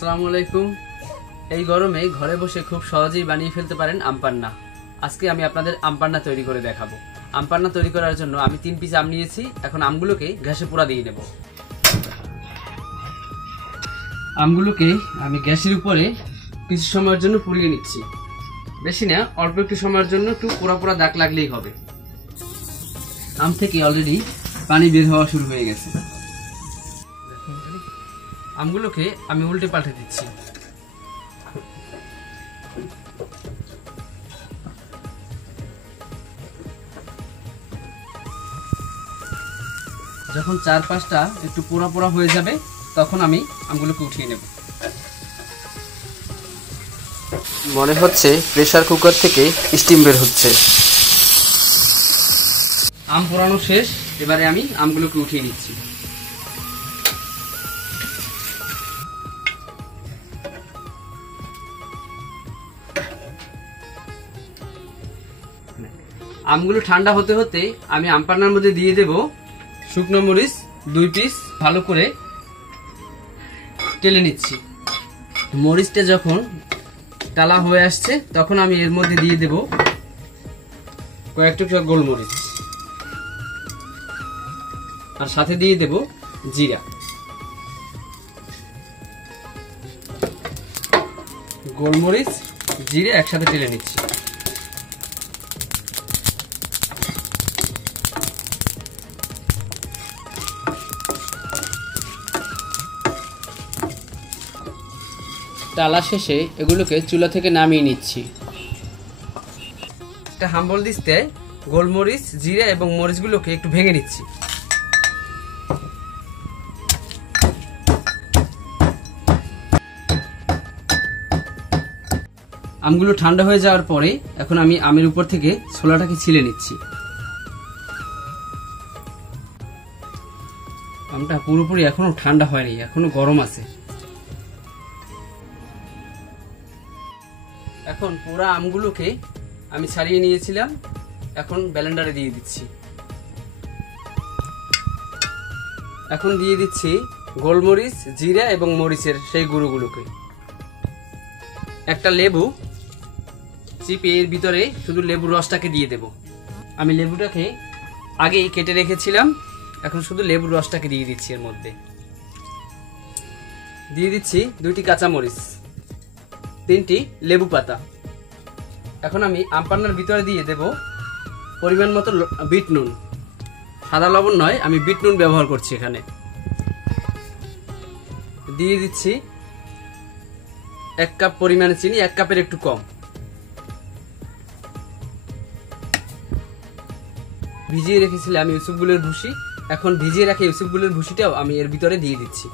আসসালামু আলাইকুম। এই গরমে ঘরে বসে খুব সহজেই বানিয়ে ফেলতে পারেন আম পান্না। আজকে আমি আপনাদের আম পান্না তৈরি করে দেখাবো। আম পান্না তৈরি করার জন্য আমি 3 পিস আম নিয়েছি। এখন আমগুলোকে গ্যাসে পোড়া দিয়ে নেব। আমগুলোকে আমি গ্যাসের উপরে কিছু সময়ের জন্য পুড়িয়ে নিচ্ছি। বেশি না, অল্প একটু সময়ের জন্য একটু পোড়া পোড়া দাগ লাগলেই হবে। আম থেকে অলরেডি পানি বের হওয়া শুরু হয়ে গেছে। আমগুলোকে আমি উল্টে পাল্টে দিচ্ছি। যখন 4-5টা একটু পোড়া পোড়া হয়ে যাবে তখন আমি আমগুলোকে উঠিয়ে নেব। মনে হচ্ছে প্রেসার কুকার থেকে স্টিম বের হচ্ছে। আম পোড়ানো শেষ, এবারে আমি আমগুলোকে উঠিয়ে নিচ্ছি। আমগুলো ঠান্ডা হতে হতে আমি আম পান্নার মধ্যে দিয়ে দেব শুকনো মরিচ 2 পিস। ভালো করে টেলে নিচ্ছি। মরিচটা যখন টালা হয়ে আসছে তখন আমি এর মধ্যে দিয়ে দেব কয়েকটা গোলমরিচ, আর সাথে দিয়ে দেব জিরা। গোলমরিচ জিরা একসাথে টেলে নিচ্ছি। টালা শেষে এগুলোকে চুলা থেকে নামিয়ে নিচ্ছি। একটা হাম্বল দিস্তে গোলমরিচ জিরা এবং মরিচগুলোকে একটু ভেঙে নিচ্ছি। আমগুলো ঠান্ডা হয়ে যাওয়ার পরে এখন আমি আমের উপর থেকে ছোলাটাকে ছিলে নিচ্ছি। আমটা পুরোপুরি এখনো ঠান্ডা হয়নি, এখনো গরম আছে। এখন পুরো আমগুলোকে আমি ছাড়িয়ে নিয়েছিলাম, এখন ব্লেন্ডারে দিয়ে দিচ্ছি। এখন দিয়ে দিচ্ছি গোলমরিচ জিরা এবং মরিচের সেই গুঁড়োগুলোকে। একটা লেবু চিপে এর ভিতরে শুধু লেবুর রসটাকে দিয়ে দেব। আমি লেবুটাকে আগেই কেটে রেখেছিলাম, এখন শুধু লেবুর রসটাকে দিয়ে দিচ্ছি। এর মধ্যে দিয়ে দিচ্ছি 2টি কাঁচামরিচ, 3টি লেবু পাতা। এখন আমি আম পান্নার ভিতরে দিয়ে দেব পরিমাণ মতো বিট নুন। সাদা লবণ নয়, আমি বিট নুন ব্যবহার করছি এখানে। দিয়ে দিচ্ছি 1 কাপ পরিমাণে চিনি, 1 কাপের একটু কম। ভিজিয়ে রেখেছিলাম ইউসুফগুলের ভুসি, এখন ভিজিয়ে রাখা ইউসুফগুলের ভুসিটাও আমি এর ভিতরে দিয়ে দিচ্ছি।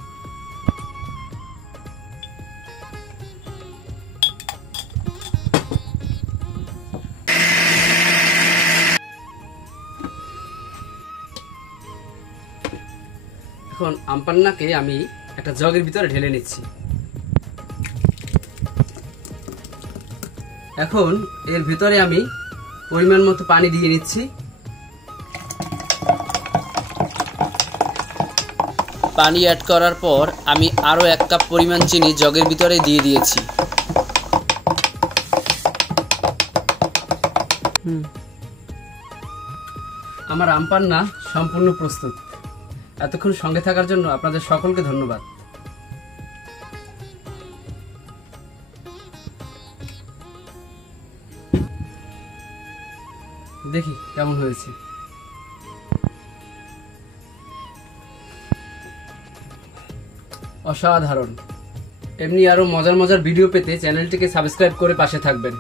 এখন আম পান্নাকে আমি একটা জগের ভিতরে ঢেলে নিচ্ছি। এখন এর ভিতরে আমি পরিমাণ মতো পানি দিয়ে নিচ্ছি। পানি অ্যাড করার পর আমি আরো 1 কাপ পরিমাণ চিনি জগের ভিতরে দিয়ে দিয়েছি। আমার আম পান্না সম্পূর্ণ প্রস্তুত। এতক্ষণ সঙ্গে থাকার জন্য আপনাদের সকলকে ধন্যবাদ। দেখি কেমন হয়েছে। অসাধারণ। এমনি আরো মজার মজার ভিডিও পেতে চ্যানেলটিকে সাবস্ক্রাইব করে পাশে থাকবেন।